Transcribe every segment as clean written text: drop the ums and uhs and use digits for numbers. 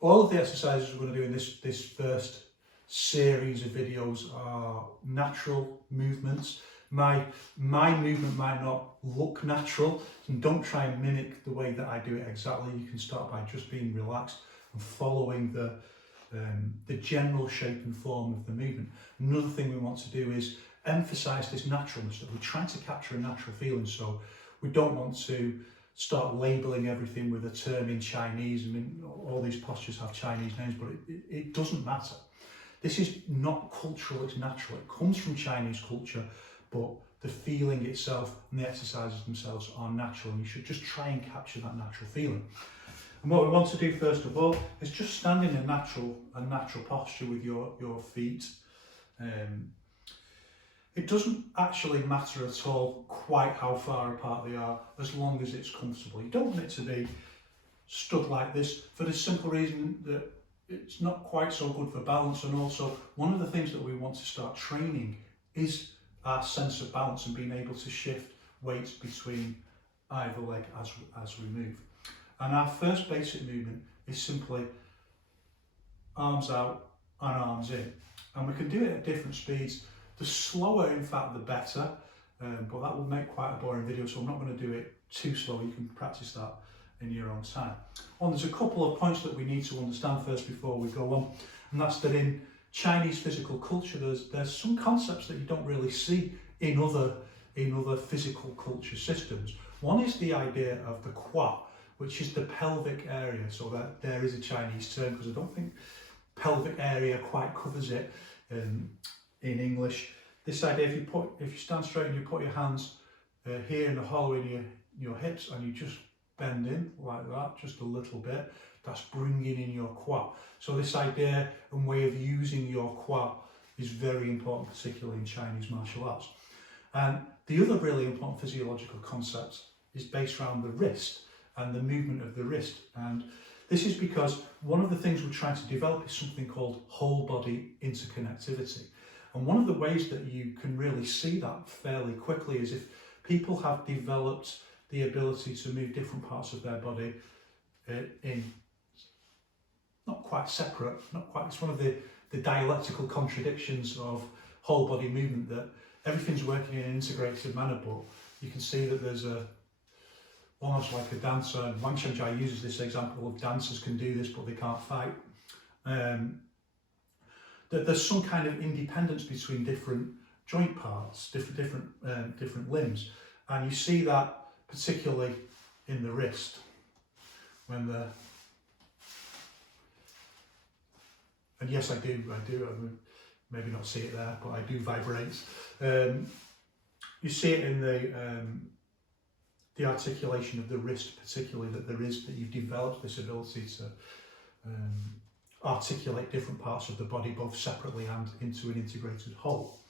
All of the exercises we're going to do in this first series of videos are natural movements. My movement might not look natural, and don't try and mimic the way that I do it exactly. You can start by just being relaxed and following the general shape and form of the movement. Another thing we want to do is emphasize this naturalness, that we're trying to capture a natural feeling. So we don't want to start labeling everything with a term in Chinese. I mean, all these postures have Chinese names, but it doesn't matter. This is not cultural, it's natural. It comes from Chinese culture, but the feeling itself and the exercises themselves are natural, and you should just try and capture that natural feeling. And what we want to do first of all is just stand in a natural posture with your feet. It doesn't actually matter at all quite how far apart they are, as long as it's comfortable. You don't want it to be stood like this, for the simple reason that it's not quite so good for balance. And also, one of the things that we want to start training is our sense of balance and being able to shift weights between either leg as we move. And our first basic movement is simply arms out and arms in. And we can do it at different speeds. The slower, in fact, the better, but that will make quite a boring video, so I'm not going to do it too slow. You can practice that in your own time. And there's a couple of points that we need to understand first before we go on, and that's that in Chinese physical culture, there's some concepts that you don't really see in other physical culture systems. One is the idea of the qua, which is the pelvic area. So that there is a Chinese term, because I don't think pelvic area quite covers it in English. This idea, if you stand straight and you put your hands here in the hollow in your hips, and you just bend in like that, just a little bit, that's bringing in your qua. So this idea and way of using your qua is very important, particularly in Chinese martial arts. And the other really important physiological concept is based around the wrist and the movement of the wrist. And this is because one of the things we're trying to develop is something called whole body interconnectivity. And one of the ways that you can really see that fairly quickly is if people have developed the ability to move different parts of their body in not quite separate, it's one of the dialectical contradictions of whole body movement, that everything's working in an integrated manner, but you can see that there's almost like a dancer, and Wang Shenjai uses this example of dancers can do this but they can't fight. That there's some kind of independence between different joint parts, different limbs, and you see that particularly in the wrist when and yes, I do maybe not see it there, but I do vibrate. You see it in the articulation of the wrist, particularly, that you've developed this ability to articulate different parts of the body, both separately and into an integrated whole.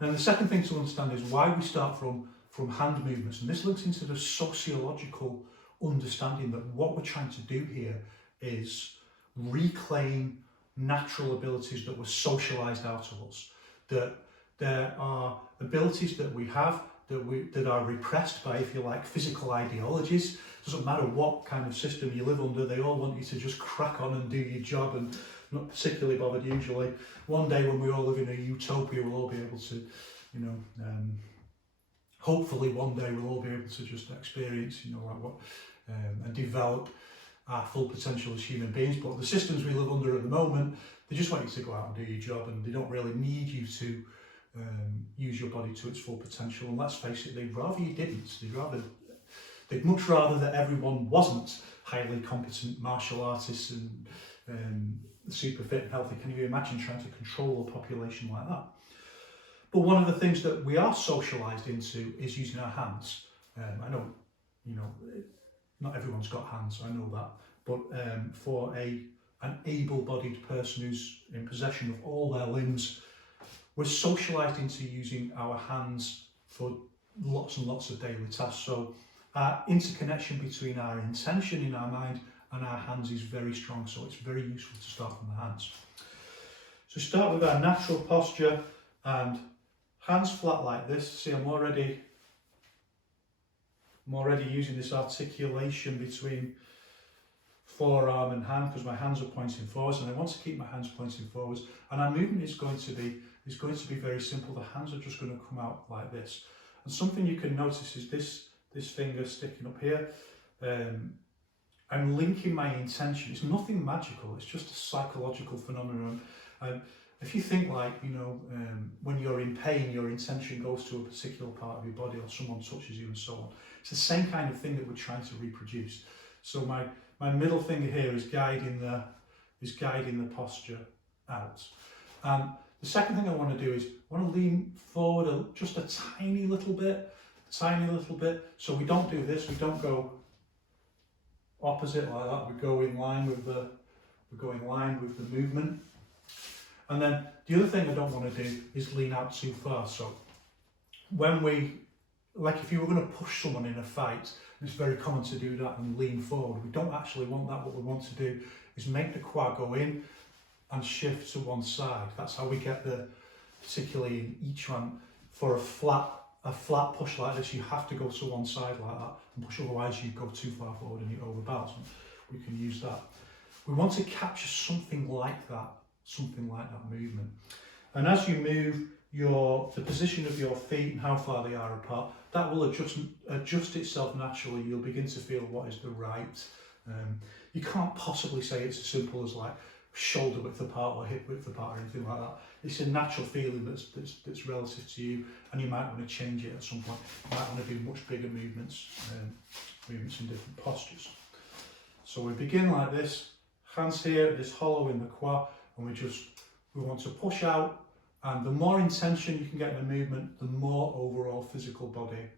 And the second thing to understand is why we start from hand movements, and this links into the sociological understanding that what we're trying to do here is reclaim natural abilities that were socialized out of us, that there are abilities that we have that are repressed by, if you like, physical ideologies. Doesn't matter what kind of system you live under, they all want you to just crack on and do your job, and not particularly bothered usually. One day when we all live in a utopia, we'll all be able to, hopefully one day we'll all be able to just experience, and develop our full potential as human beings. But the systems we live under at the moment, they just want you to go out and do your job, and they don't really need you to use your body to its full potential. And let's face it, they'd rather you didn't. They'd much rather that everyone wasn't highly competent martial artists and super fit and healthy. Can you imagine trying to control a population like that? But one of the things that we are socialized into is using our hands. I know, not everyone's got hands, I know that, but for an able-bodied person who's in possession of all their limbs, we're socialized into using our hands for lots and lots of daily tasks. So our interconnection between our intention in our mind and our hands is very strong, so it's very useful to start from the hands. So start with our natural posture and hands flat like this. See, I'm already using this articulation between forearm and hand, because my hands are pointing forwards, and I want to keep my hands pointing forwards. And our movement is going to be very simple. The hands are just going to come out like this. And something you can notice is this finger sticking up here. I'm linking my intention. It's nothing magical. It's just a psychological phenomenon. If you think like, when you're in pain, your intention goes to a particular part of your body, or someone touches you and so on. It's the same kind of thing that we're trying to reproduce. So my middle finger here is guiding the posture out. And the second thing I want to do is I want to lean forward just a tiny little bit. So we don't do this. We don't go opposite like that. We go in line with the movement. And then the other thing I don't want to do is lean out too far. So when if you were going to push someone in a fight, it's very common to do that and lean forward. We don't actually want that. What we want to do is make the quad go in and shift to one side. That's how we get particularly in Yiquan, for a flat push like this, you have to go to one side like that and push, otherwise you go too far forward and you overbalance. We can use that. We want to capture something like that movement. And as you move the position of your feet and how far they are apart, that will adjust itself naturally. You'll begin to feel what is the right. You can't possibly say it's as simple as like shoulder width apart or hip width apart or anything like that. It's a natural feeling that's relative to you, and you might want to change it at some point. You might want to do much bigger movements in different postures. So we begin like this, hands here, this hollow in the quad, and we want to push out, and the more intention you can get in the movement, the more overall physical body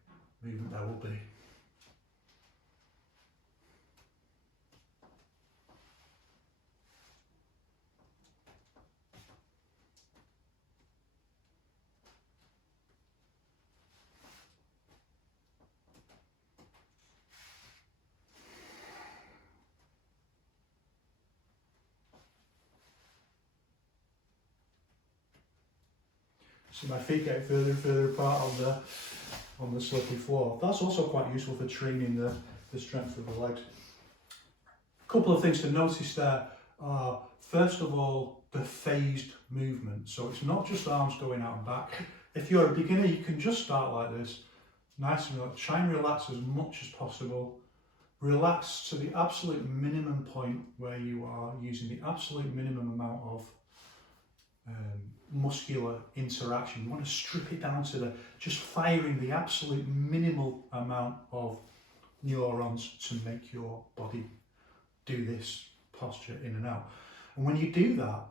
movement there will be. So my feet get further and further apart on the slippery floor. That's also quite useful for training the strength of the legs. A couple of things to notice there are, first of all, the phased movement. So it's not just arms going out and back. If you're a beginner, you can just start like this, nice and relaxed. Try and relax as much as possible. Relax to the absolute minimum point where you are using the absolute minimum amount of muscular interaction. You want to strip it down to just firing the absolute minimal amount of neurons to make your body do this posture in and out. And when you do that,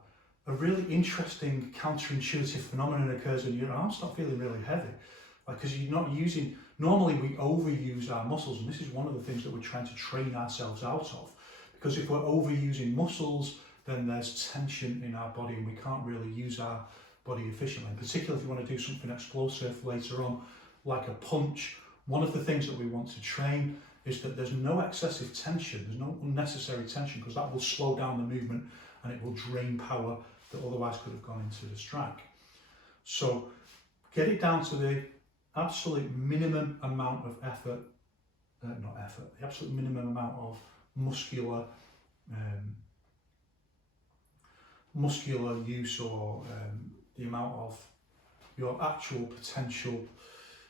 a really interesting counterintuitive phenomenon occurs, and your arms start feeling really heavy, because you're not using. Normally we overuse our muscles, and this is one of the things that we're trying to train ourselves out of, because if we're overusing muscles, then there's tension in our body and we can't really use our body efficiently. And particularly if you want to do something explosive later on, like a punch, one of the things that we want to train is that there's no excessive tension, there's no unnecessary tension, because that will slow down the movement and it will drain power that otherwise could have gone into the strike. So get it down to the absolute minimum amount of effort, the absolute minimum amount of muscular use, or the amount of your actual potential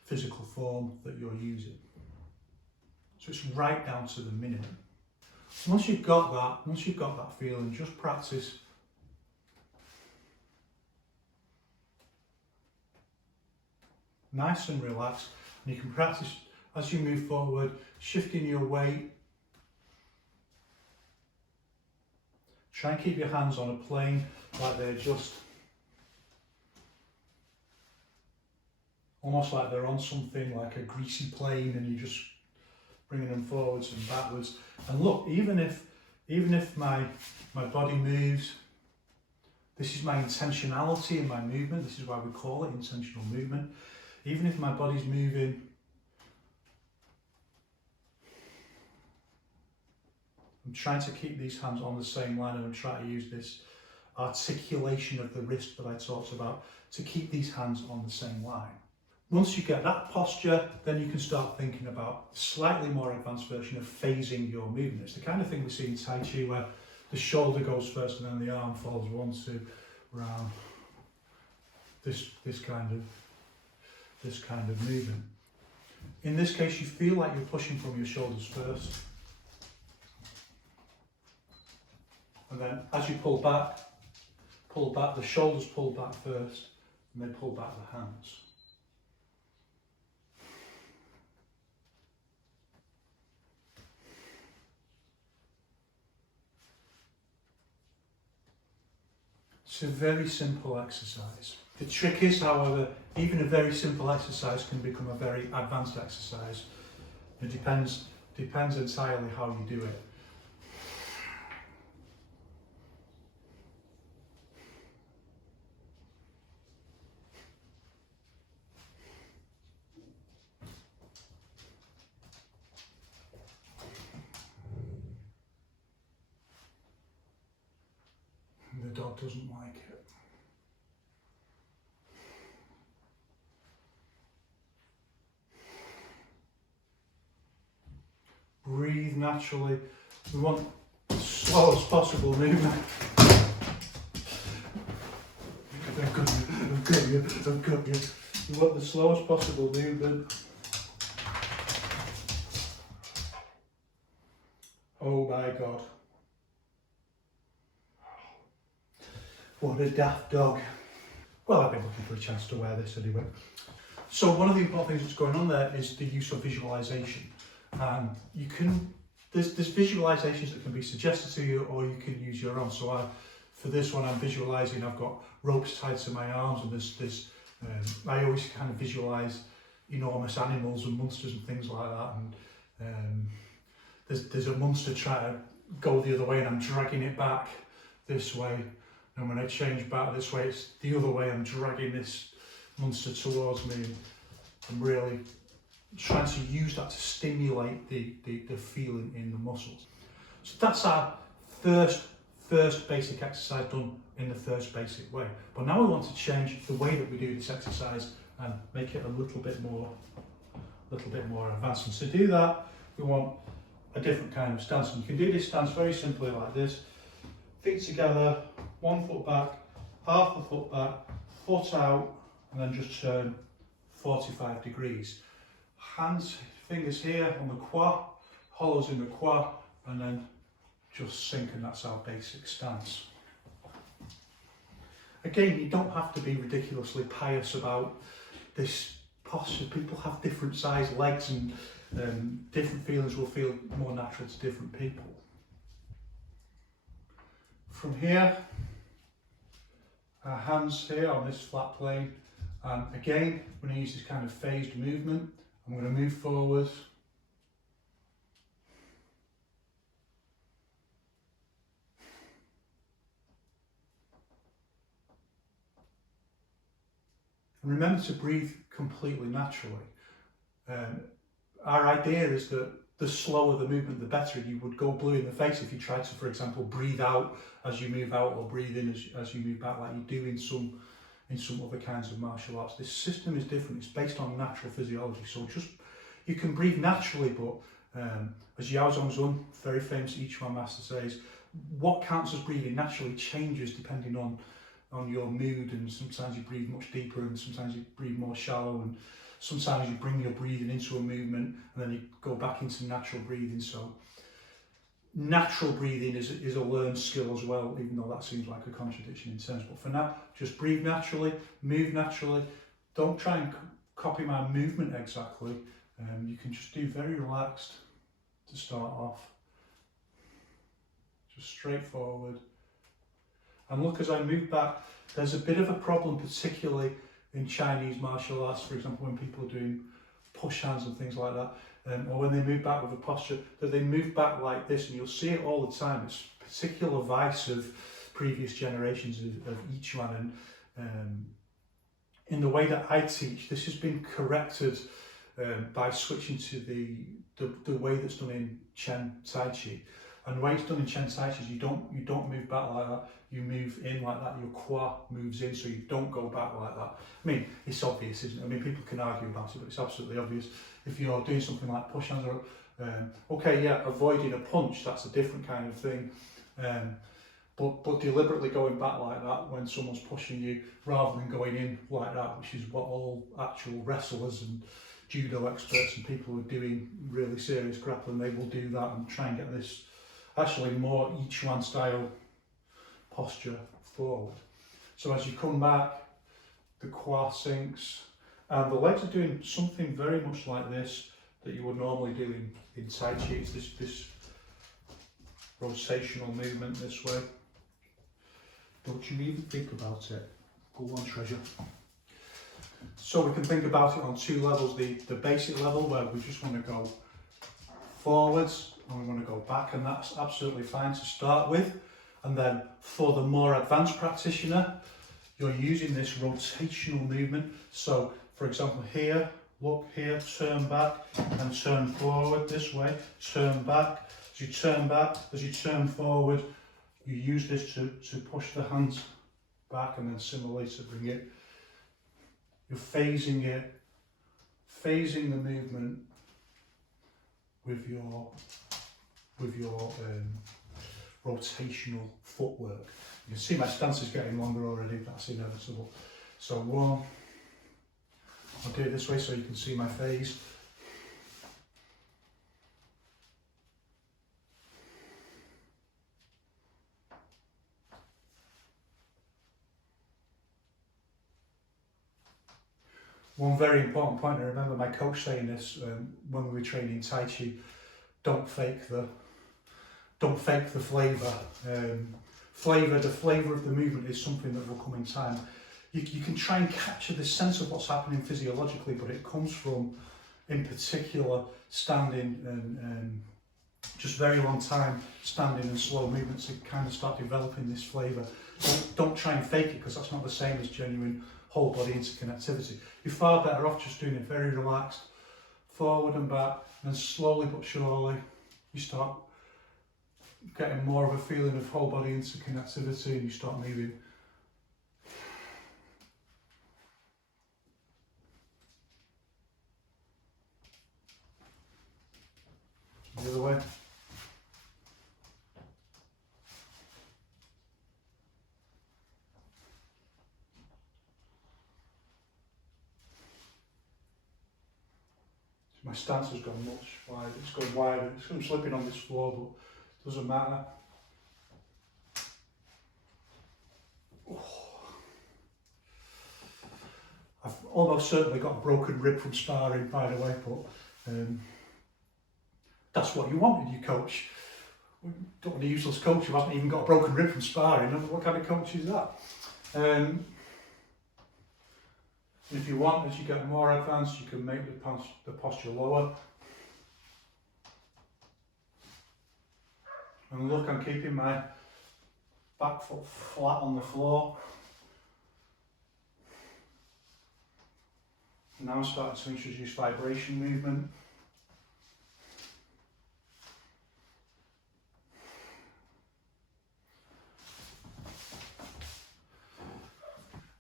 physical form that you're using. So it's right down to the minimum. Once you've got that feeling, just practice nice and relaxed, and you can practice as you move forward, shifting your weight. Try and keep your hands on a plane, like they're just almost like they're on something like a greasy plane, and you're just bringing them forwards and backwards. And look, even if my body moves, this is my intentionality in my movement. This is why we call it intentional movement. Even if my body's moving, I'm trying to keep these hands on the same line, and I'm trying to use this articulation of the wrist that I talked about to keep these hands on the same line. Once you get that posture, then you can start thinking about a slightly more advanced version of phasing your movement. It's the kind of thing we see in Tai Chi where the shoulder goes first and then the arm follows, 1, 2, round. This kind of movement. In this case, you feel like you're pushing from your shoulders first. And then as you pull back, the shoulders pull back first, and they pull back the hands. It's a very simple exercise. The trick is, however, even a very simple exercise can become a very advanced exercise. It depends entirely how you do it. The dog doesn't like it. Breathe naturally. We want the slowest possible movement. I've got you. We want the slowest possible movement. Oh my God. What a daft dog. Well, I've been looking for a chance to wear this anyway. So one of the important things that's going on there is the use of visualization. There's visualizations that can be suggested to you, or you can use your own. So for this one, I'm visualizing, I've got ropes tied to my arms, and I always kind of visualize enormous animals and monsters and things like that. And there's a monster trying to go the other way, and I'm dragging it back this way. And when I change back this way, it's the other way. I'm dragging this monster towards me. And I'm really trying to use that to stimulate the feeling in the muscles. So that's our first basic exercise done in the first basic way. But now we want to change the way that we do this exercise and make it a little bit more advanced. And to do that, we want a different kind of stance. And you can do this stance very simply like this. Feet together, 1 foot back, half a foot back, foot out, and then just turn 45 degrees. Hands, fingers here on the quad, hollows in the quad, and then just sink, and that's our basic stance. Again, you don't have to be ridiculously pious about this posture. People have different sized legs, and different feelings will feel more natural to different people. From here, our hands here on this flat plane, and again, we're going to use this kind of phased movement. I'm going to move forward. And remember to breathe completely naturally. Our idea is that the slower the movement, the better. You would go blue in the face if you tried to, for example, breathe out as you move out, or breathe in as you move back, like you do in some other kinds of martial arts. This system is different. It's based on natural physiology. So you can breathe naturally, but as Yao Zhongzun, very famous Yiquan master, says, what counts as breathing naturally changes depending on your mood, and sometimes you breathe much deeper, and sometimes you breathe more shallow, and sometimes you bring your breathing into a movement and then you go back into natural breathing. So natural breathing is a learned skill as well, even though that seems like a contradiction in terms. But for now, just breathe naturally, move naturally. Don't try and copy my movement exactly. You can just do very relaxed to start off. Just straightforward. And look, as I move back, there's a bit of a problem, particularly in Chinese martial arts, for example, when people are doing push hands and things like that, or when they move back with a posture, that they move back like this, and you'll see it all the time. It's a particular vice of previous generations of Yiquan, and in the way that I teach, this has been corrected by switching to the way that's done in Chen Tai Chi. And the way it's done in Chen Tai Chi is you don't move back like that. You move in like that. Your qua moves in, so you don't go back like that. I mean, it's obvious, isn't it? I mean, people can argue about it, but it's absolutely obvious. If you're doing something like push hands or okay, yeah, avoiding a punch, that's a different kind of thing. But deliberately going back like that when someone's pushing you, rather than going in like that, which is what all actual wrestlers and judo experts and people who are doing really serious grappling, they will do that and try and get this actually more Yiquan style posture forward. So as you come back, the qua sinks, and the legs are doing something very much like this that you would normally do in Tai Chi. It's this rotational movement this way. Don't you even think about it. Go on, treasure. So we can think about it on two levels. The basic level where we just want to go forwards and we want to go back, and that's absolutely fine to start with. And then for the more advanced practitioner, you're using this rotational movement. So for example here, look here, turn back and turn forward this way, turn back. As you turn back, as you turn forward, you use this to push the hands back, and then similarly to bring it. You're phasing the movement with your rotational footwork. You can see my stance is getting longer already, that's inevitable. So one, I'll do it this way so you can see my phase. One very important point, I remember my coach saying this when we were training Tai Chi, don't fake the flavour. The flavour of the movement is something that will come in time. You can try and capture the sense of what's happening physiologically, but it comes from, in particular, standing and just very long time standing and slow movements to kind of start developing this flavour. Don't try and fake it, because that's not the same as genuine whole body interconnectivity. You're far better off just doing it very relaxed, forward and back, and slowly but surely you start getting more of a feeling of whole body interconnectivity, and you start moving. The other way. My stance has gone much wider, it's gone wider, I'm slipping on this floor, but it doesn't matter. Oh. I've almost certainly got a broken rib from sparring, by the way, but that's what you want with your coach. You don't want a useless coach who hasn't even got a broken rib from sparring. What kind of coach is that? And if you want, as you get more advanced, you can make the posture lower. And look, I'm keeping my back foot flat on the floor. Now I'm starting to introduce vibration movement.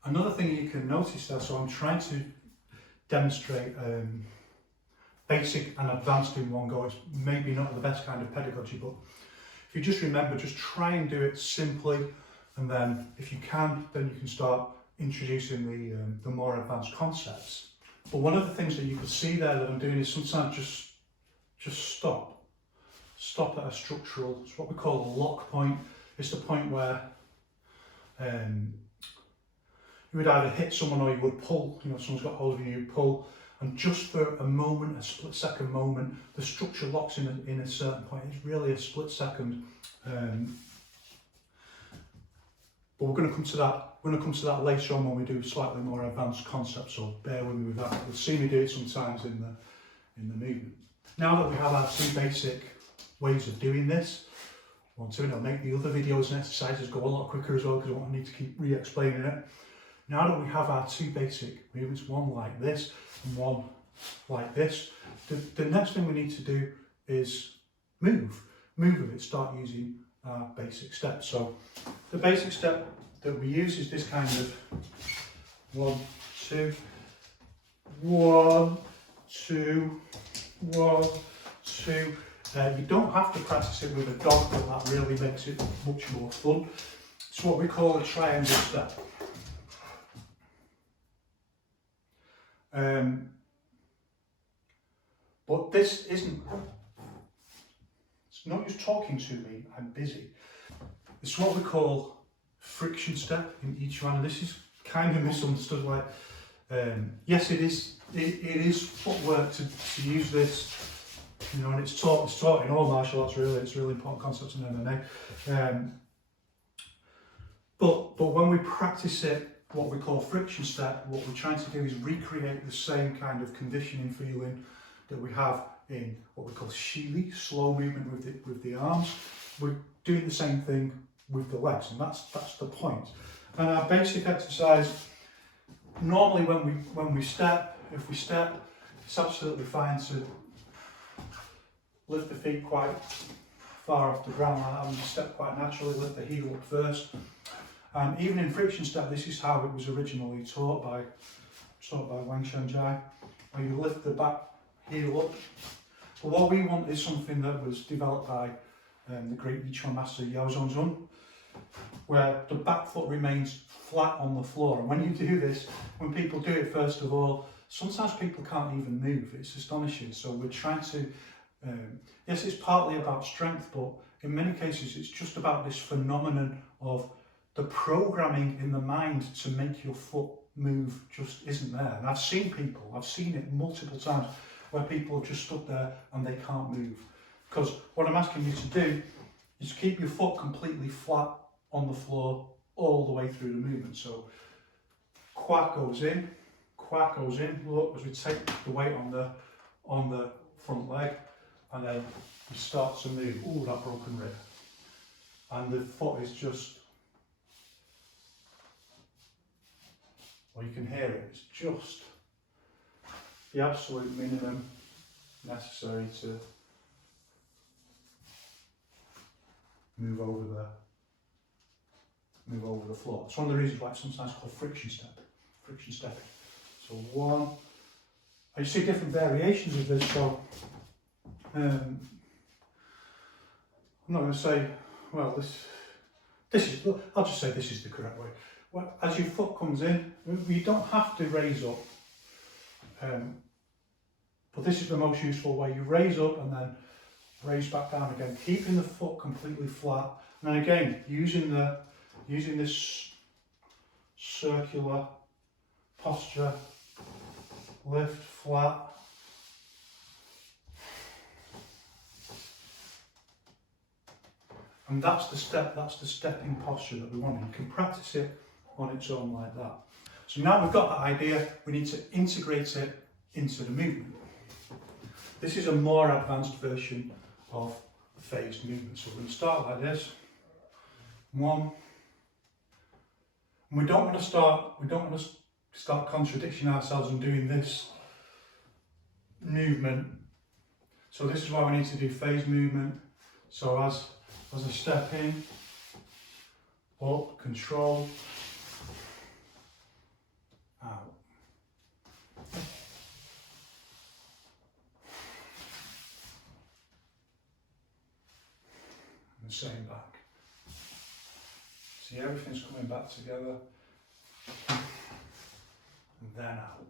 Another thing you can notice there, so I'm trying to demonstrate basic and advanced in one go. It's maybe not the best kind of pedagogy, but if you just remember, just try and do it simply, and then if you can, then you can start introducing the more advanced concepts. But one of the things that you could see there that I'm doing is sometimes just stop at a structural, it's what we call a lock point. It's the point where you would either hit someone or you would pull. You know, someone's got hold of you, you pull, and just for a moment, a split second moment, the structure locks in a certain point. It's really a split second. But we're going to come to that. We're going to come to that later on when we do slightly more advanced concepts. So bear with me with that. You'll see me do it sometimes in the movement. Now that we have our two basic ways of doing this, I'll make the other videos and exercises go a lot quicker as well, because I won't need to keep re-explaining it. Now that we have our two basic movements, one like this and one like this, the next thing we need to do is move move with it, start using our basic steps. So the basic step that we use is this kind of 1, 2, 1, 2, 1, 2. You don't have to practice it with a dog, but that really makes it much more fun. It's what we call a triangle step. But this isn't, it's not just talking to me, I'm busy. It's what we call friction step in Yiquan, and this is kind of misunderstood. Like, yes, it is footwork to use this, you know, and it's taught in all martial arts. Really, it's a really important concept in MMA. But when we practice it, what we call friction step, what we're trying to do is recreate the same kind of conditioning feeling that we have in what we call shili, slow movement with the arms. We're doing the same thing with the legs, and that's the point. And our basic exercise, normally when we step, if we step, it's absolutely fine to lift the feet quite far off the ground like that, and step quite naturally, lift the heel up first. And even in friction step, this is how it was originally taught by Wang Shanjai, where you lift the back heel up. But what we want is something that was developed by the great Yiquan master Yao Zhongzhun, where the back foot remains flat on the floor. And when you do this, when people do it, first of all, sometimes people can't even move. It's astonishing. So we're trying to, yes, it's partly about strength, but in many cases it's just about this phenomenon of the programming in the mind to make your foot move just isn't there. And I've seen it multiple times, where people have just stood there and they can't move. Because what I'm asking you to do is keep your foot completely flat on the floor all the way through the movement. So quack goes in, look, as we take the weight on the front leg, and then you start to move. Ooh, that broken rib. And the foot is just, well, you can hear it, it's just the absolute minimum necessary to move over the floor. It's one of the reasons why it's sometimes called friction stepping. So one, and you see different variations of this. So I'm not going to say, well, this is, I'll just say this is the correct way. Well, as your foot comes in, you don't have to raise up, but this is the most useful way. You raise up and then raise back down again, keeping the foot completely flat. And then again, using this circular posture, lift flat. And that's the stepping posture that we want. You can practice it on its own like that. So now we've got that idea, we need to integrate it into the movement. This is a more advanced version of phased movement. So we're going to start like this. One. And we don't want to start contradicting ourselves and doing this movement. So this is why we need to do phased movement. So as I step in, up, control, out. And the same back. See, everything's coming back together, and then out.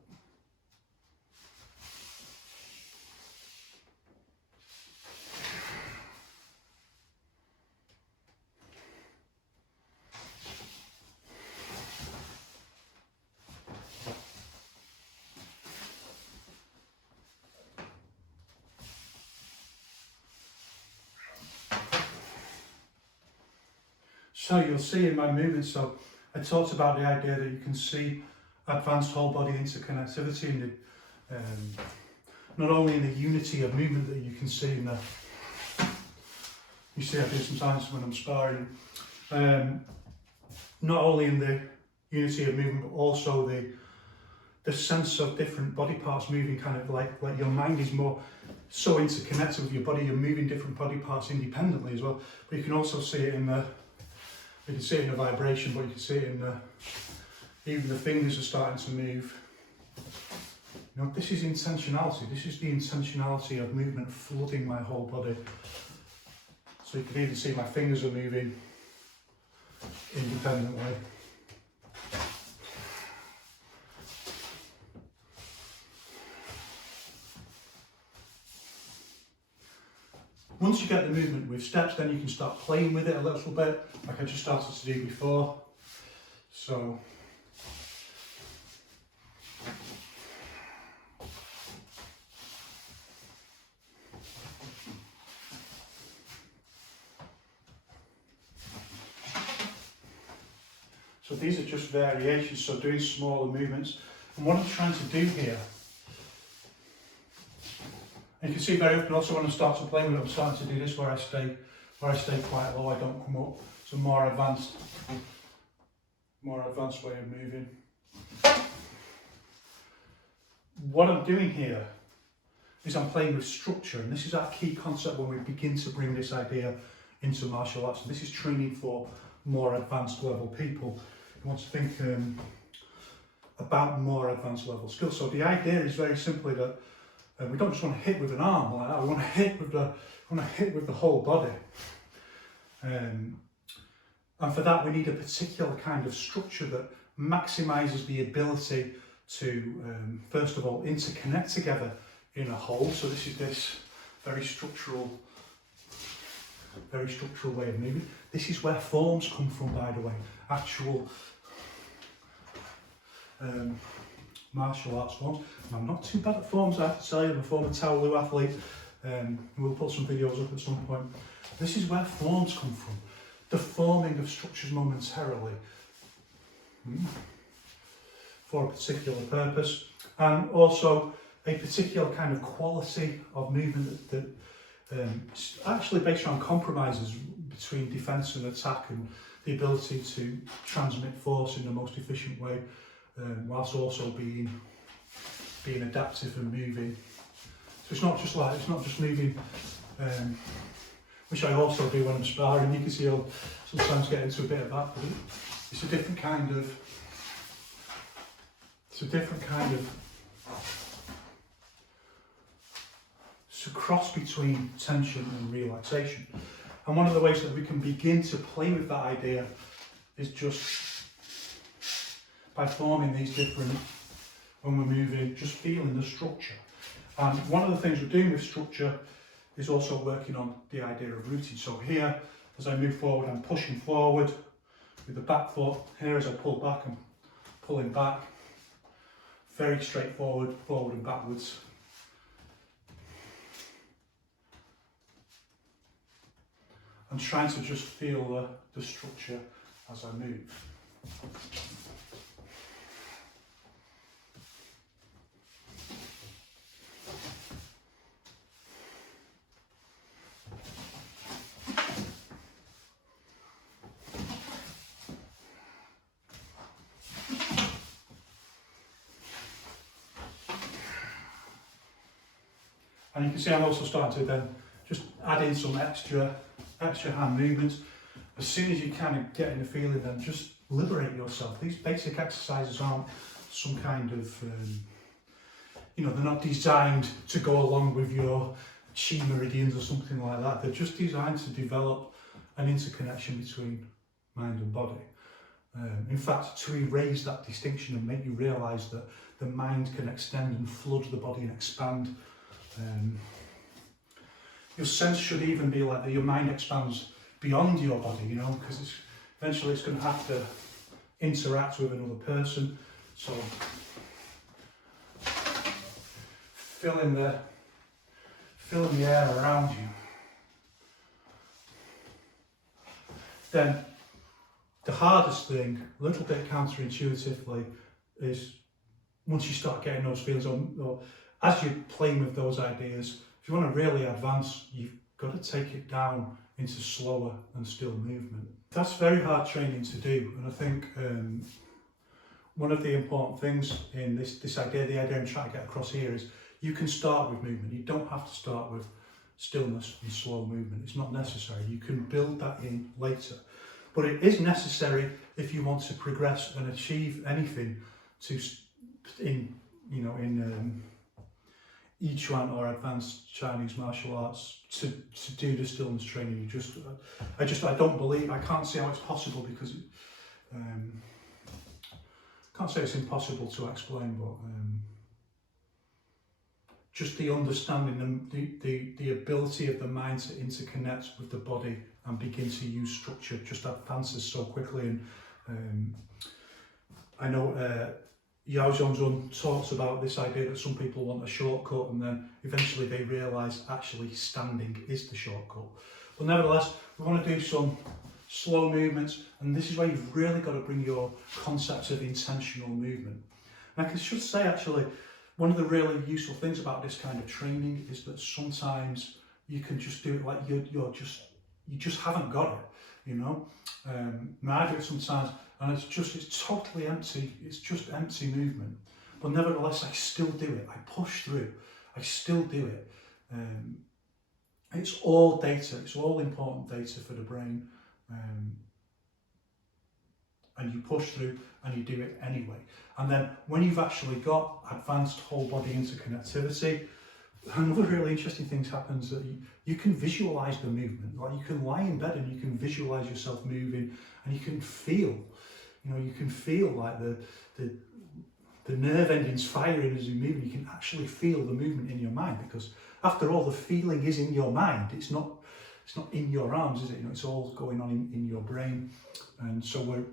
So you'll see in my movement, so I talked about the idea that you can see advanced whole body interconnectivity in the, not only in the unity of movement that you can see in the, you see I do sometimes when I'm sparring, not only in the unity of movement but also the the sense of different body parts moving, kind of like your mind is more so interconnected with your body, you're moving different body parts independently as well. But you can also see it in the, you can see it in the vibration, but you can see it in the, even the fingers are starting to move. You know, this is intentionality. This is the intentionality of movement flooding my whole body. So you can even see my fingers are moving independently. Once you get the movement with steps, then you can start playing with it a little bit, like I just started to do before. So these are just variations, so doing smaller movements. And what I'm trying to do here, and you can see very often also when I start to play with it, I'm starting to do this where I stay quite low, I don't come up. It's a more advanced way of moving. What I'm doing here is I'm playing with structure, and this is our key concept when we begin to bring this idea into martial arts. And this is training for more advanced level people who want to think about more advanced level skills. So the idea is very simply that we don't just want to hit with an arm like that. We want to hit with the whole body. And for that, we need a particular kind of structure that maximises the ability to, first of all, interconnect together in a whole. So this is this very structural way of moving. This is where forms come from, by the way. Actual martial arts forms. And I'm not too bad at forms, I have to tell you. I'm a former Taolu athlete. We'll put some videos up at some point. This is where forms come from. The forming of structures momentarily for a particular purpose, and also a particular kind of quality of movement that actually based on compromises between defence and attack, and the ability to transmit force in the most efficient way, whilst also being adaptive and moving. So it's not just moving, which I also do when I'm sparring. You can see I'll sometimes get into a bit of that, but it's a different kind of. It's a cross between tension and relaxation. And one of the ways that we can begin to play with that idea is just by forming these different, when we're moving, just feeling the structure. And one of the things we're doing with structure is also working on the idea of rooting. So here, as I move forward, I'm pushing forward with the back foot. Here, as I pull back, I'm pulling back. Very straightforward, forward and backwards. I'm trying to just feel the structure as I move. And you can see I'm also starting to then just add in some extra hand movements. As soon as you kind of get in the feeling, then just liberate yourself. These basic exercises aren't some kind of, they're not designed to go along with your chi meridians or something like that. They're just designed to develop an interconnection between mind and body. In fact, to erase that distinction and make you realise that the mind can extend and flood the body and expand. Your sense should even be like that your mind expands beyond your body, because eventually it's going to have to interact with another person. So filling the air around you. Then the hardest thing, a little bit counterintuitively, is once you start getting those feelings, or as you're playing with those ideas, if you want to really advance, you've got to take it down into slower and still movement. That's very hard training to do, and I think one of the important things in this idea, the idea I'm trying to get across here is you can start with movement. You don't have to start with stillness and slow movement. It's not necessary. You can build that in later. But it is necessary if you want to progress and achieve anything in Yiquan or advanced Chinese martial arts to do the stillness training. I don't believe, I can't see how it's possible because can't say it's impossible to explain, but just the understanding, the ability of the mind to interconnect with the body and begin to use structure just advances so quickly. And I know Yao Zhongzhun talks about this idea that some people want a shortcut and then eventually they realise actually standing is the shortcut. But nevertheless, we want to do some slow movements, and this is where you've really got to bring your concepts of intentional movement. And I should say actually, one of the really useful things about this kind of training is that sometimes you can just do it like you just haven't got it, you know. I do it sometimes and it's totally empty, it's just empty movement. But nevertheless, I still do it, I push through, I still do it. It's all data, it's all important data for the brain. And you push through and you do it anyway. And then when you've actually got advanced whole body interconnectivity, another really interesting thing happens that you can visualize the movement. Like you can lie in bed and you can visualize yourself moving, and you can feel, like the nerve endings firing as you move, and you can actually feel the movement in your mind, because after all, the feeling is in your mind. It's not in your arms, is it? It's all going on in your brain. And so we're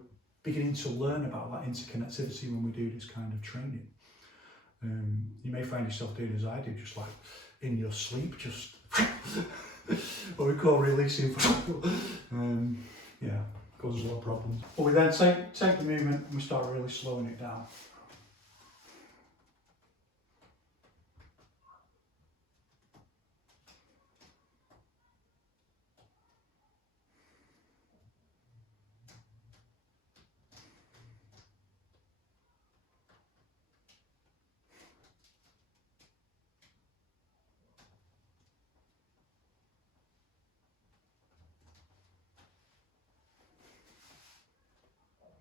beginning to learn about that interconnectivity when we do this kind of training. You may find yourself doing as I do, just like in your sleep, just what we call releasing. Yeah, causes a lot of problems. But we then take the movement and we start really slowing it down.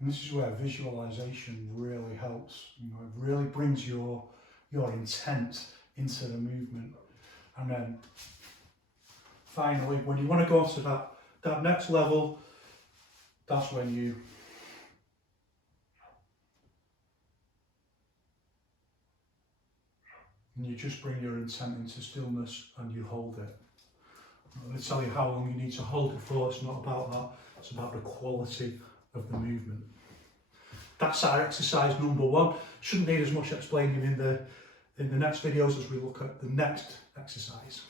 And this is where visualization really helps. It really brings your intent into the movement. And then finally, when you want to go on to that next level, that's when you just bring your intent into stillness and you hold it. I'm going to tell you how long you need to hold it for. It's not about that, it's about the quality of the movement. That's our exercise number 1. Shouldn't need as much explaining in the next videos as we look at the next exercise.